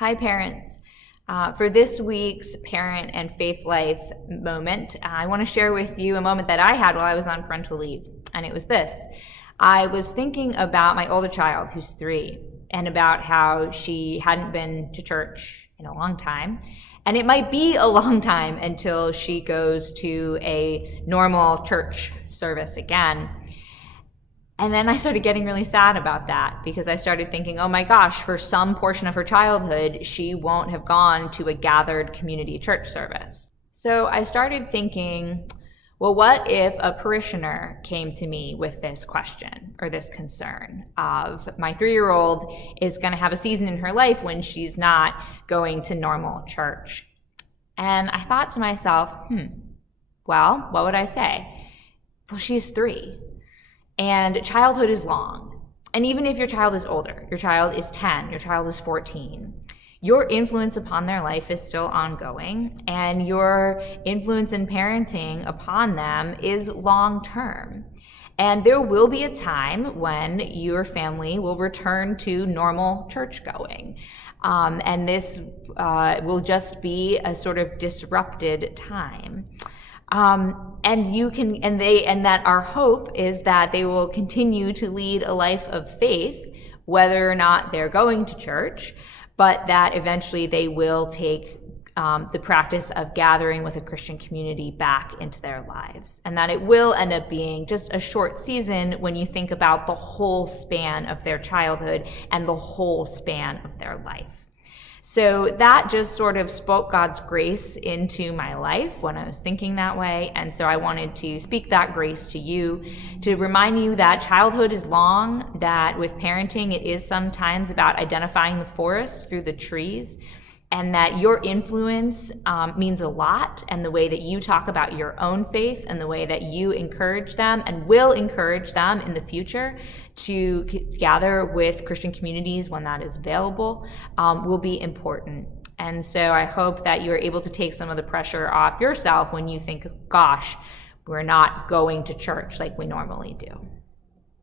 Hi, parents. For this week's Parent and Faith Life moment, I want to share with you a moment that I had while I was on parental leave. And it was this. I was thinking about my older child, who's 3, and about how she hadn't been to church in a long time. And it might be a long time until she goes to a normal church service again. And then I started getting really sad about that because I started thinking, oh my gosh, for some portion of her childhood, she won't have gone to a gathered community church service. So I started thinking, well, what if a parishioner came to me with this question or this concern of my 3-year-old is going to have a season in her life when she's not going to normal church? And I thought to myself, well, what would I say? Well, she's 3. And childhood is long. And even if your child is older, your child is 10, your child is 14, your influence upon their life is still ongoing, and your influence in parenting upon them is long term. And there will be a time when your family will return to normal church going. And this will just be a sort of disrupted time. And that our hope is that they will continue to lead a life of faith, whether or not they're going to church, but that eventually they will take the practice of gathering with a Christian community back into their lives, and that it will end up being just a short season when you think about the whole span of their childhood and the whole span of their life. So that just sort of spoke God's grace into my life when I was thinking that way. And so I wanted to speak that grace to you, to remind you that childhood is long, that with parenting, it is sometimes about identifying the forest through the trees, and that your influence means a lot, and the way that you talk about your own faith and the way that you encourage them and will encourage them in the future to gather with Christian communities when that is available will be important. And so I hope that you're able to take some of the pressure off yourself when you think, gosh, we're not going to church like we normally do.